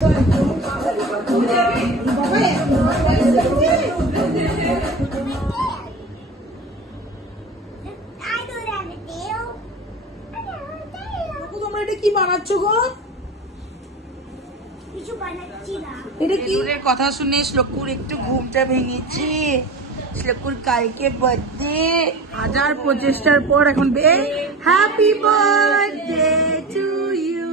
তোমরা এটা কি বানাচ্ছ গো? কিছু বানাচ্ছি না। এটা কি? কথা শুনে শ্লোকুর একটু ঘুমটা ভেঙেছে। শ্লোকুর কালকে বার্থডে। হাজার প্রচেষ্টার পর এখন হ্যাপি বার্থডে টু ইউ।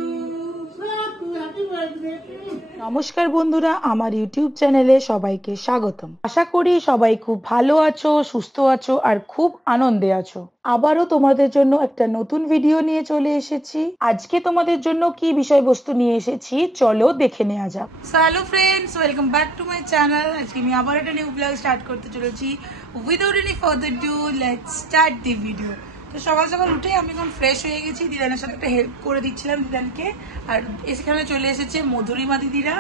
নমস্কার বন্ধুরা, আমার ইউটিউব চ্যানেলে সবাইকে স্বাগতম। আশা করি সবাই খুব ভালো আছো, সুস্থ আছো আর খুব আনন্দে আছো। আবারও তোমাদের জন্য একটা নতুন ভিডিও নিয়ে চলে এসেছি। আজকে তোমাদের জন্য কি বিষয়বস্তু নিয়ে এসেছি চলো দেখে নেওয়া যাক। Hello friends, welcome back to my channel. আজকে আমি আবার একটা নিউ ব্লগ স্টার্ট করতে চলেছি। Without any further do let's start the video. তো সকাল সকাল উঠে আমি এখন ফ্রেশ হয়ে গেছি। দিদানের সাথে একটা হেল্প করে দিচ্ছিলাম দিদানকে। আর এখানে চলে এসেছে মধুরিমা দিদিরা।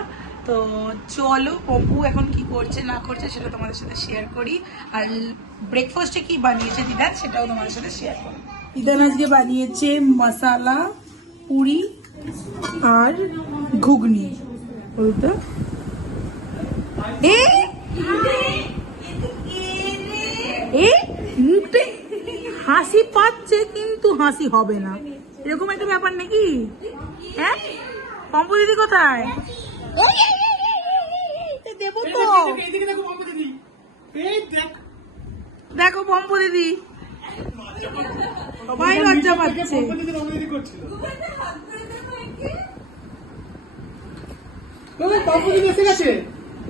তো চলো পম্পু এখন কি করছে না করছে সেটা তোমাদের সাথে শেয়ার করি। আর ব্রেকফাস্টে কি বানিয়েছে দিদান সেটাও তোমাদের সাথে শেয়ার করি। দিদান আজকে বানিয়েছে মশালা পুরি আর ঘুগনি। বলতো মুখটা হাসি পাচ্ছে কিন্তু হাসি হবে না, এরকম একটা ব্যাপার নাকি? হ্যাঁ, পম্পু দিদি কোথায়? দেবো তো, দেখো পম্পু দিদি সবাই লজ্জা পাচ্ছে।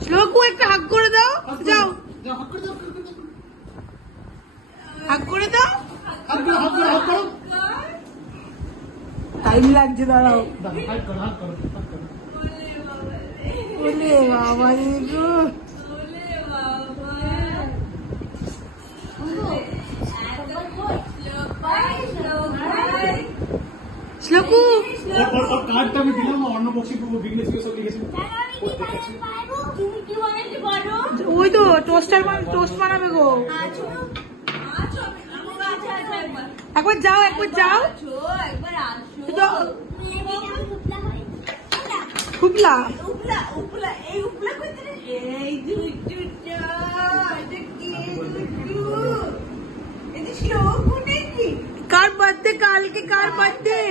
শ্লোকু একটা হাগ করে দাও, যাও হাগ করে দাও। টাইম লাগছে, দাঁড়াও। বাবা শ্লোকু কার্ডটা আমি দিলাম, অন্য বক্সে বিঘ্নেশ সব লিখেছি। ওই তো টোস্টার টোস্ট বানাবে গো। একবার যাও, একবার যাও। ফুটলা কার বার্থডে? কালকে কার বার্থডে?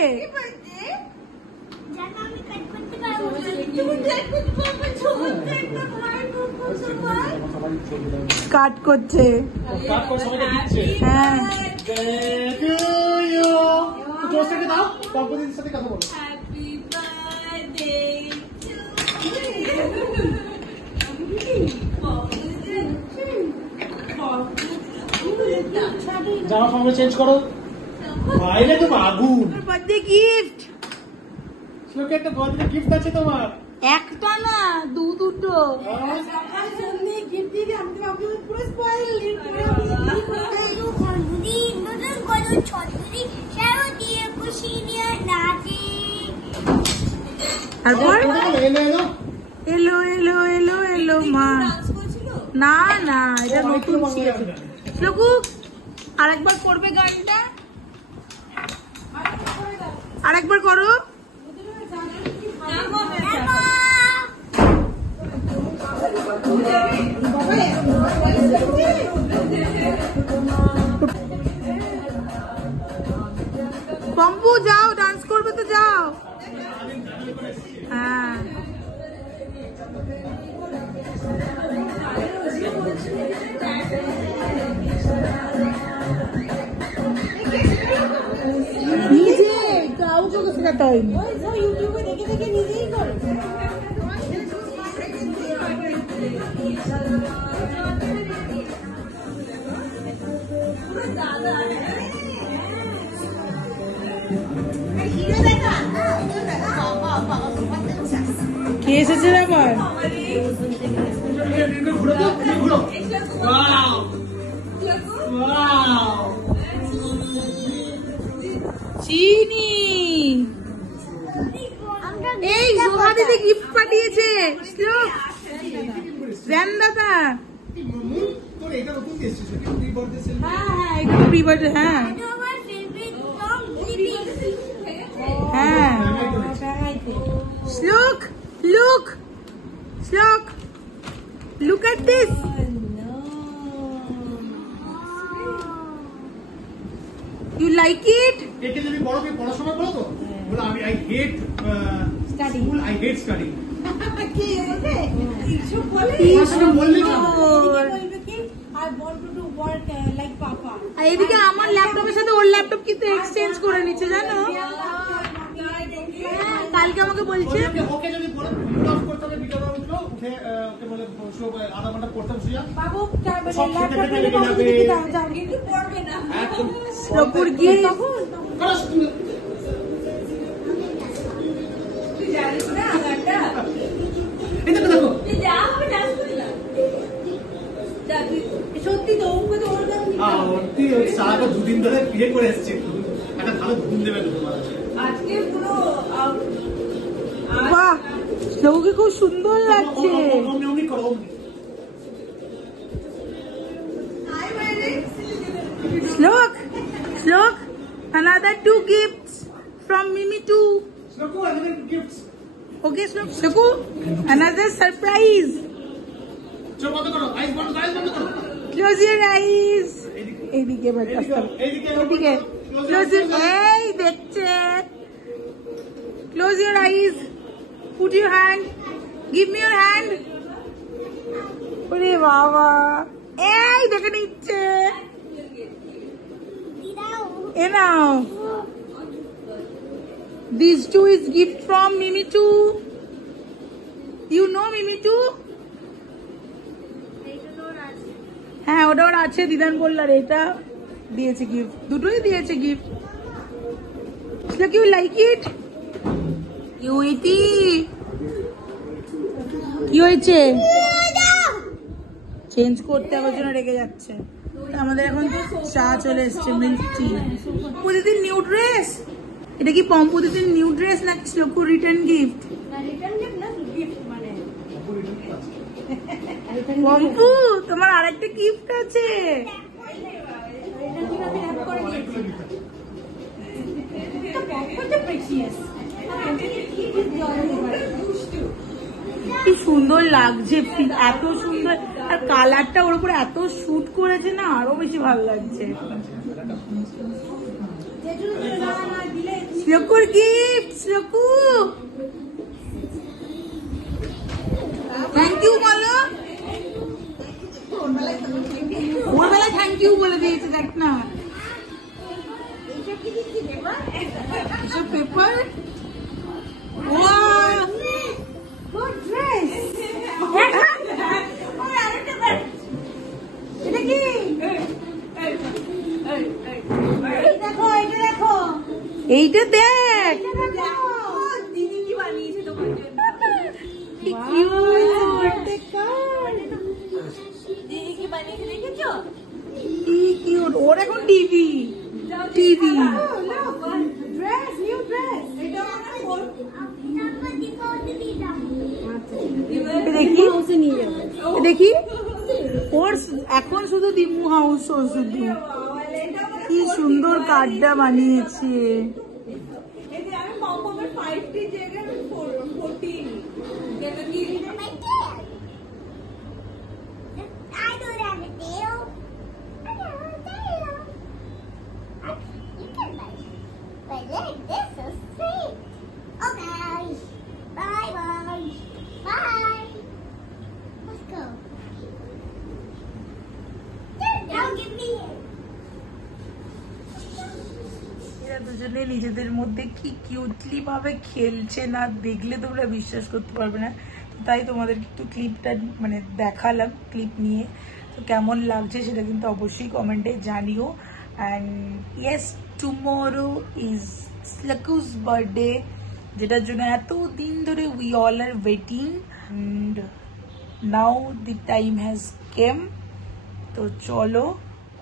কাট করছে। হ্যাঁ, জামা সঙ্গে চেঞ্জ করো, বাইরে তো আগুন। বার্থডে গিফট, শ্লোকে একটা বার্থডে গিফট আছে তোমার। একটা না দুটো। এলো এলো এলো এলো মা। না না, এটা নতুন ছিল। শ্লোকু আরেকবার করবে গানটা, আরেকবার করো। পম্পু যাও, ডান্স করবে তো যাও। হ্যাঁ, নিজে কাউকে শেখাতে হয়নি। ইউটিউবে দেখে দেখে নিজেই করে। কে এসেছে আবার? চিনি, এই সোহা দিদি গিফট পাঠিয়েছে। দাদা হ্যাঁ, এটা প্রি বার্থডে। হ্যাঁ হ্যাঁ, শ্লোক Look, Shlok, look at this. You like it? একে যদি বড় কি পড়াশোনা করো তো বলে আমি I hate school I hate study কি বলবে কিছু বলে পড়াশোনা বললি না বলবে কি I want to do work like papa আর এদিকে আমার ল্যাপটপের সাথে ওর ল্যাপটপ কিন্তু এক্সচেঞ্জ করে নিচ্ছে জানো। কালকে আমাকে বলছে ওকে যদি বলে অফ করতে হবে বিকেলে উঠলো উঠে ওকে বলে বসো আধা ঘন্টা পড়তাম শুয়া বাবু সব ল্যাপটপ খেতে নিয়ে খেতে বাবু যাবে। দিকে যাও কিন্তু পড়বে না একদম শ্লোকুর গিয়ে খালাস তুমি তুই জানিস না আগাটা এই দেখো দেখো তুই যা হবে ডান্স করে না যা তুই সত্যি তো ওকে তো ওর গান তুই সারাটা দুদিন ধরে বিয়ে করে এসেছি একটা ভালো ঘুম দেবে তো তোমার আজকে পুরো বাহ, শ্লোককে খুব সুন্দর লাগছে। অমনি অমনি করো অমনি Shlok, Shlok, another 2 gifts from Mimi too. Sloku, another gifts. Okay, Shlok, Shloku, another surprise. চোখ বন্ধ করো আইস বন্ধ করো Close your eyes. এইদিকে ভাই এইদিকে এদিকে ক্লোজ এই দেখছে। Close your eyes, put your hand, give me your hand. ওরে বাবা, এই দেখে নিচ্ছে। এ নাও, this too is gift from Mimi too. You know Mimi too? হ্যাঁ ওটা ওর আছে, দিদান বললার এটা দিয়েছে গিফট, দুটোই দিয়েছে গিফট। You like it? ইউইটি কি হয়েছে? চেঞ্জ করতে আমার জন্য রেগে যাচ্ছে। আমাদের এখন চা চলে এসছে, মিল্ক টি। প্রতিদিন নিউ ড্রেস, এটা কি প্রতিদিন নিউ ড্রেস না শ্লোকু রিটার্ন গিফট? রিটার্ন গিফট না গিফট মানে পম্পু তোমার আরেকটা গিফট আছে। কি সুন্দর লাগছে, এত সুন্দর, আর কালারটা ওর উপরে এত শুট করেছে না, আরো বেশি ভালো লাগছে। শ্লোকুর গিফট, শ্লোকু থ্যাংক ইউ বলো। ওর বেলায় থ্যাংক ইউ বলে দিয়েছে, দেখ না পেপার। এটা কি দেখো এটা দেখো এইটা দেখ, দিদি কি বানিয়েছে তোমার জন্য কি কিউট। দিদি কি বানিয়েছে দেখেছো কি কিউট, ওর এখন TV TV. Dress new dress এটা দেখি দেখি ওর এখন শুধু দিমু হাউস, ও শুধু কি সুন্দর কার্ডটা বানিয়েছে। আমি পম্পমের 5টি জায়গায় 14 যেটা কি I don't have a tail. I don't have a tail. You can like this is sweet. Okay. Bye bye. Bye. Let's go. Now give me it. এরা দুজনে নিজেদের মধ্যে কি কিউটলি ভাবে খেলছে না, দেখলে তোমরা বিশ্বাস করতে পারবে না। তাই তোমাদের একটু ক্লিপটা মানে দেখালাম, ক্লিপ নিয়ে। তো কেমন লাগছে সেটা কিন্তু অবশ্যই কমেন্টে জানিও। And yes, tomorrow is Shloku's birthday, যেটার জন্য এত দিন ধরে we all are waiting, and now the time has come. তো চলো,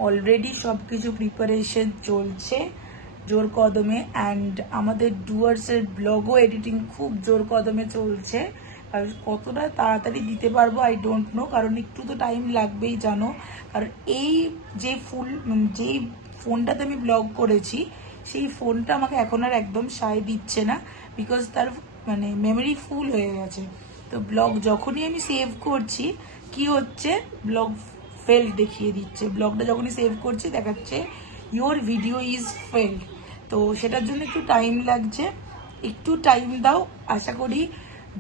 অলরেডি সব কিছু প্রিপারেশন চলছে জোর কদমে, অ্যান্ড আমাদের ডুয়ার্সের ব্লগও এডিটিং খুব জোর কদমে চলছে। আর কতটা তাড়াতাড়ি দিতে পারবো আই ডোন্ট নো, কারণ একটু তো টাইম লাগবেই জানো। কারণ এই যে যেই ফোনটাতে আমি ব্লগ করেছি সেই ফোনটা আমাকে এখন আর একদম সায় দিচ্ছে না, বিকজ তার মানে মেমোরি ফুল হয়ে গেছে। তো ব্লগ যখনই আমি সেভ করছি কি হচ্ছে, ব্লগ ফেল দেখিয়ে দিচ্ছে। ব্লগটা যখনই সেভ করছি দেখাচ্ছে ইওর ভিডিও ইজ ফেল। তো সেটার জন্য একটু টাইম লাগছে, একটু টাইম দাও। আশা করি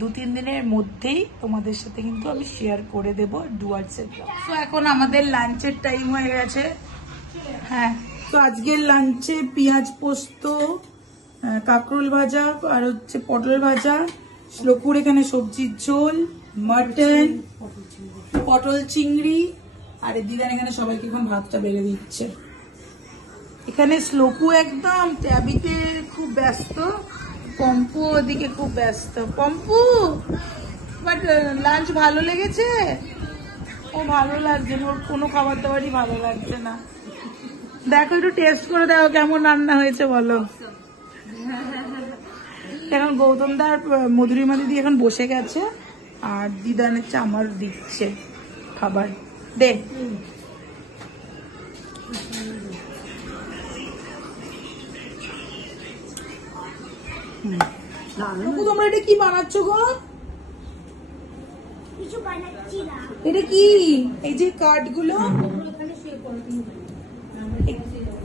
2-3 দিনের মধ্যেই তোমাদের সাথে কিন্তু আমি শেয়ার করে দেবো ডুয়ার্সের ব্লগ। তো এখন আমাদের লাঞ্চের টাইম হয়ে গেছে। হ্যাঁ, তো আজকের লাঞ্চে পেঁয়াজ পোস্ত, কাঁকরোল ভাজা আর হচ্ছে পটল ভাজা, শ্লোকুর এখানে সবজির ঝোল, মাটন, পটল চিংড়ি, আর দিদান এখানে সবাইকে এখন ভাতটা বেড়ে দিচ্ছে। এখানে শ্লোকু একদম ট্যাবিতে খুব ব্যস্ত, পম্পু ওদিকে খুব ব্যস্ত। পম্পু, বাট লাঞ্চ ভালো লেগেছে? ও ভালো লাগছে না, ওর কোনো খাবার দাবারই ভালো লাগছে না। দেখো একটু টেস্ট করে দেখো কেমন রান্না হয়েছে বলো। এখন গৌতম দার মধুরিমা দিদি এখন বসে গেছে আর দিদান হচ্ছে আমার দিচ্ছে খাবার। দে তোমরা এটা কি বানাচ্ছ গো? কিছু বানাচ্ছি না। এটা কি? এই যে কার্ডগুলো,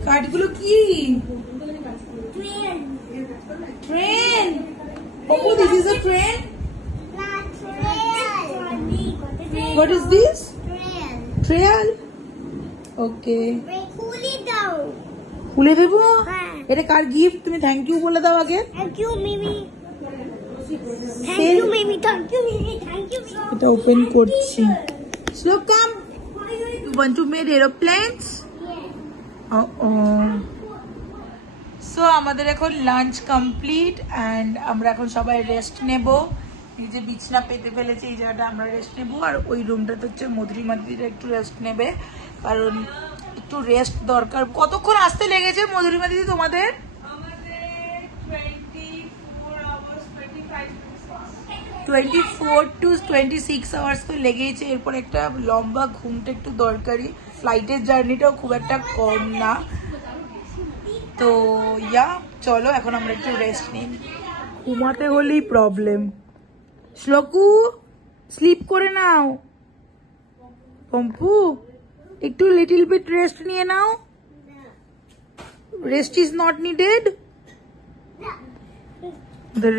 কার্ডগুলো কি? Train. Train. Popu, this is a train? না, train. What is this? Train. Trail? Okay. খুলি দাও। খুলে দেবো? হ্যাঁ। এটা কার গিফট? তুমি থ্যাংক ইউ বলে দাও আগে। Thank you Mimi. Thank you Mimi, thank you Mimi, thank you. এটা ওপেন করছি। Slow, come. You want to make aeroplanes? So আমাদের এখন লাঞ্চ কমপ্লিট অ্যান্ড আমরা এখন সবাই রেস্ট নেব। এই যে বিছনা পেতে ফেলেছে এই জায়গাটা আমরা রেস্ট নেব, আর ওই রুমটাতে হচ্ছে মধুরিমা দিদিরা একটু রেস্ট নেবে, কারণ একটু রেস্ট দরকার। কতক্ষণ আসতে লেগেছে মধুরিমা দিদি তোমাদের? 24 to 26 আওয়ার্স তো লেগেইছে। এরপর একটা লম্বা ঘুমটা একটু দরকারি, ফ্লাইটের জার্নিটাও খুব একটা কম না। তো ইয়া চলো এখন আমরা একটু রেস্ট নিই। ঘুমাতে হলেই প্রবলেম। শ্লোকু, স্লিপ করে নাও। পম্পু, একটু লিটল বিট রেস্ট নিয়ে নাও। Rest is not needed.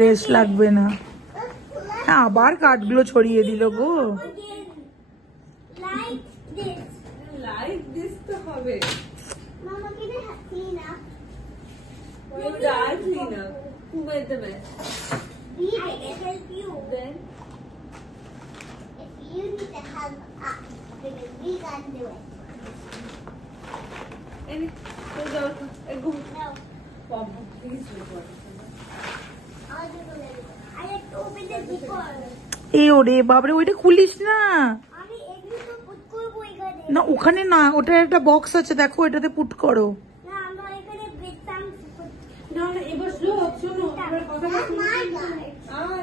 Rest লাগবে না। হ্যাঁ, আবার কাঠগুলো ছড়িয়ে দিল গো। Like this. লাইক দিস তো হবে। মামা কি না clean up. I clean up. Who made the mess? We can help you. Then If you need to help us, because we can do it. and go. No, Pop, please record. I'll do it. I had to open this before. এই ওরে বাবরে, ওইটা খুলিস না। আমি এগুলো put করবো এখানে। না ওখানে না, ওটা একটা বক্স আছে দেখো, এটাতে পুট করো। না, আমরা এখানে বেতাম। না না এবার শ্লোক শোনো এবার কথা My God.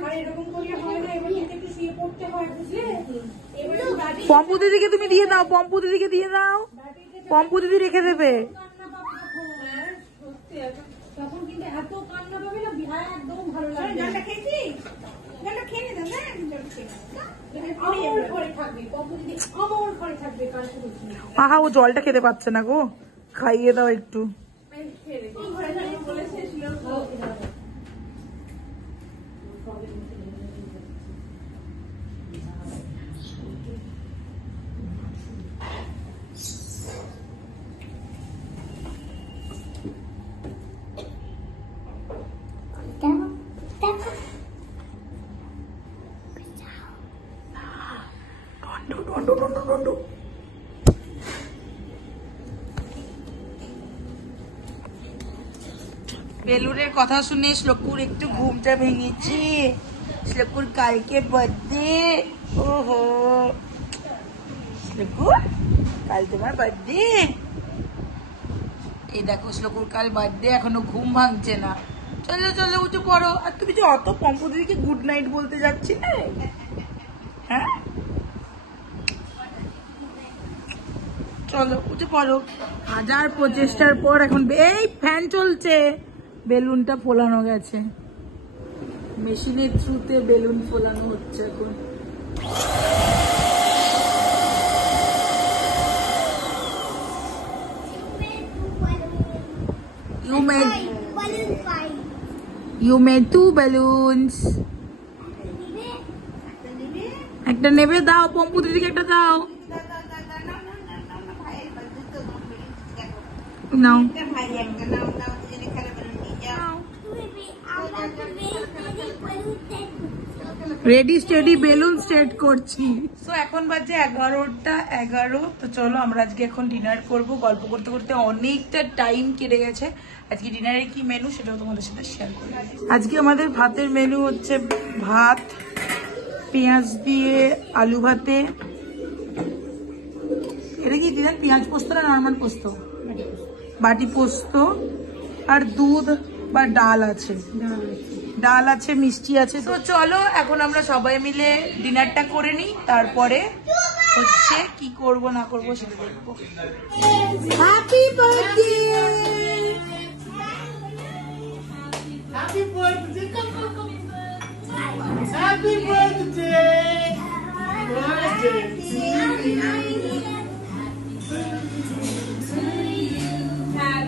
আর এরকম করলে হয় না, এবার কিন্তু একটু শুয়ে পড়তে হয় বুঝলে। এবার বাড়ি পম্পু দিদিকে তুমি দিয়ে দাও, পম্পু দিদিকে দিয়ে দাও, পম্পু দিদি রেখে দেবে। কান্না পাবে তখন। হ্যাঁ সত্যি তখন কিন্তু এত কান্না পাবে না, বিহার একদম ভালো লাগবে। ডালটা খেয়েছি? ডালটা খেয়ে নে দাও না, ডালটা খেয়ে আমার ঘরে থাকবে, পপু দিদি আমার ঘরে থাকবে, কাল শুরু আহা, ও জলটা খেতে পাচ্ছে না গো, খাইয়ে দাও একটু। ঘরে থাকবে বলেছে শ্লোক। বেলুনের কথা শুনে শ্লোকুর একটু ঘুমটা ভেঙেছে। শ্লোকুর কালকে বার্থডে। ওহো শ্লোকু, কাল তোমার বার্থডে। এই দেখো শ্লোকুর কাল বার্থডে, এখনো ঘুম ভাঙছে না। চলো চলো উঠে পড়ো। আর তুমি যে অত পম্পু দিদিকে গুড নাইট বলতে যাচ্ছি না, হ্যাঁ চলো উঠে পড়ো। হাজার প্রচেষ্টার পর এখন এই ফ্যান চলছে, বেলুনটা ফোলানো গেছে। মেশিনের থ্রুতে বেলুন ফোলানো হচ্ছে এখন। You made 2 balloons. একটা নেবে, দাও পম্পু দিদিকে একটা দাও। নাও। রেডি স্টেডি বেলুন সেট করছি। তো এখন বাজে 11টা 11। তো চলো আমরা আজকে এখন ডিনার করব। গল্প করতে করতে অনেকটা টাইম কেটে গেছে। আজকে ডিনারে কি মেনু সেটাও তোমাদের সাথে শেয়ার করব। আজকে আমাদের ভাতের মেনু হচ্ছে ভাত, পেঁয়াজ দিয়ে আলু ভাতে। এটা কি দিলেন? পেঁয়াজ পোস্ত না নর্মাল পোস্ত? বাটি পোস্ত। আর দুধ বা ডাল আছে, ডাল আছে, মিষ্টি আছে। তো চলো এখন আমরা সবাই মিলে ডিনারটা করে নিই, তারপরে হচ্ছে কি করব না করব সেটা দেখবো। Happy birthday, happy birthday, happy birthday,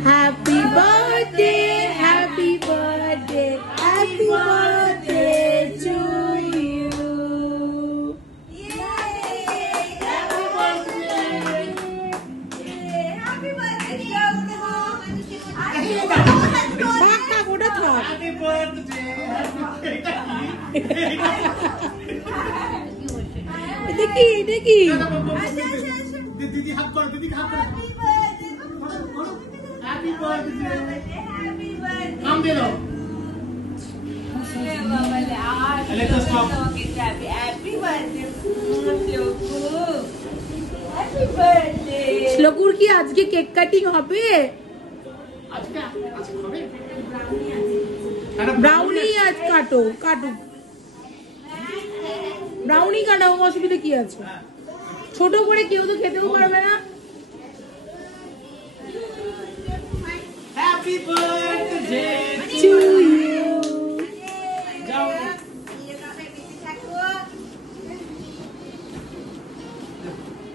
happy birthday, happy birthday, happy birthday to you. Happy birthday. দেখি দেখি দিদি হাত করো, দিদি হাত করো। হ্যাপি বার্থডে, নাম দে দাও। Let us stop. শ্লোকুর কি আজকে কেক কাটিং হবে? আজকে হবে ব্রাউনি আজ কাটো, কাটুক ব্রাউনি কাটাও, অসুবিধা কি আছে? ছোট করে কেউ তো খেতেও পারবে না। Happy birthday to you.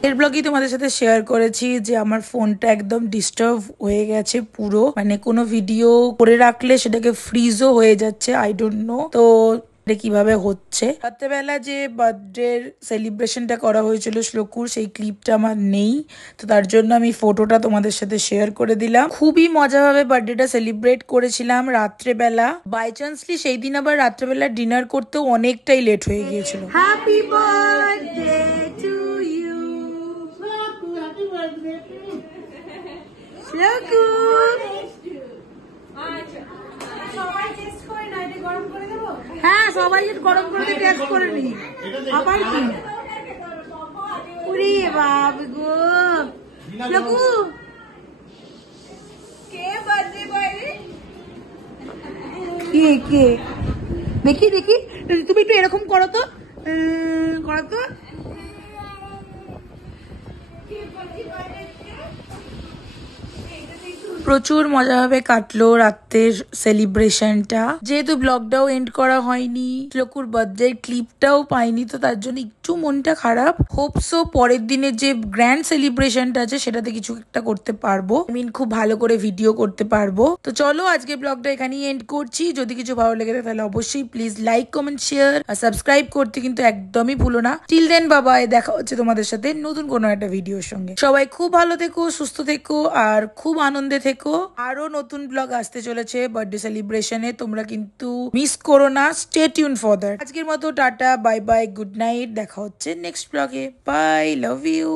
এর ব্লগই তোমাদের সাথে শেয়ার করেছি যে আমার ফোনটা একদম ডিস্টার্ব হয়ে গেছে পুরো, মানে কোনো ভিডিও করে রাখলে সেটাকে ফ্রিজও হয়ে যাচ্ছে। আই ডোন্ট নো তো কিভাবে হচ্ছে। রাত্রেবেলা যে বার্থডে সেলিব্রেশনটা করা হয়েছিল শ্লোকুর, সেই ক্লিপটা আমার নেই, তো তার জন্য আমি ফটোটা তোমাদের সাথে শেয়ার করে দিলাম। খুবই মজাভাবে বার্থডেটা সেলিব্রেট করেছিলাম রাত্রেবেলা। বাই চান্সলি সেই দিন আবার রাত্রেবেলা ডিনার করতেও অনেকটাই লেট হয়ে গিয়েছিল। Happy birthday to you Shloku. হ্যাঁ সবাই গরম করে টেস্ট করে নি। আবার কি পুরি বাবু গো শ্লোকু, কে বার্থডে বয় রে? কে কে দেখি দেখি, তুমি একটু এরকম করো তো, করো তো। প্রচুর মজাভাবে কাটলো রাতের সেলিব্রেশনটা। যেহেতু ব্লগটাও এন্ড করা হয়নি, শ্লোকুর বার্থডে ক্লিপটাও পাইনি, তো তার জন্য একটু মনটা খারাপ। হোপসো পরের দিনের যে গ্র্যান্ড সেলিব্রেশনটা আছে সেটাতে কিছু একটা করতে পারবো, খুব ভালো করে ভিডিও করতে পারবো। তো চলো আজকে ব্লগটা এখানেই এন্ড করছি। যদি কিছু ভালো লেগে থাকে তাহলে অবশ্যই প্লিজ লাইক, কমেন্ট, শেয়ার আর সাবস্ক্রাইব করতে কিন্তু একদমই ভুলো না। টিল দেন বাবাই, দেখা হচ্ছে তোমাদের সাথে নতুন কোনো একটা ভিডিওর সঙ্গে। সবাই খুব ভালো থেকো, সুস্থ থেকো আর খুব আনন্দে থেকো। আরো নতুন ব্লগ আসতে চলেছে বার্থডে সেলিব্রেশনে, তোমরা কিন্তু মিস করো না। Stay tune for that. আজকের মতো টাটা, বাই বাই, গুড নাইট। দেখা হচ্ছে নেক্সট ব্লগে। Bye, love you.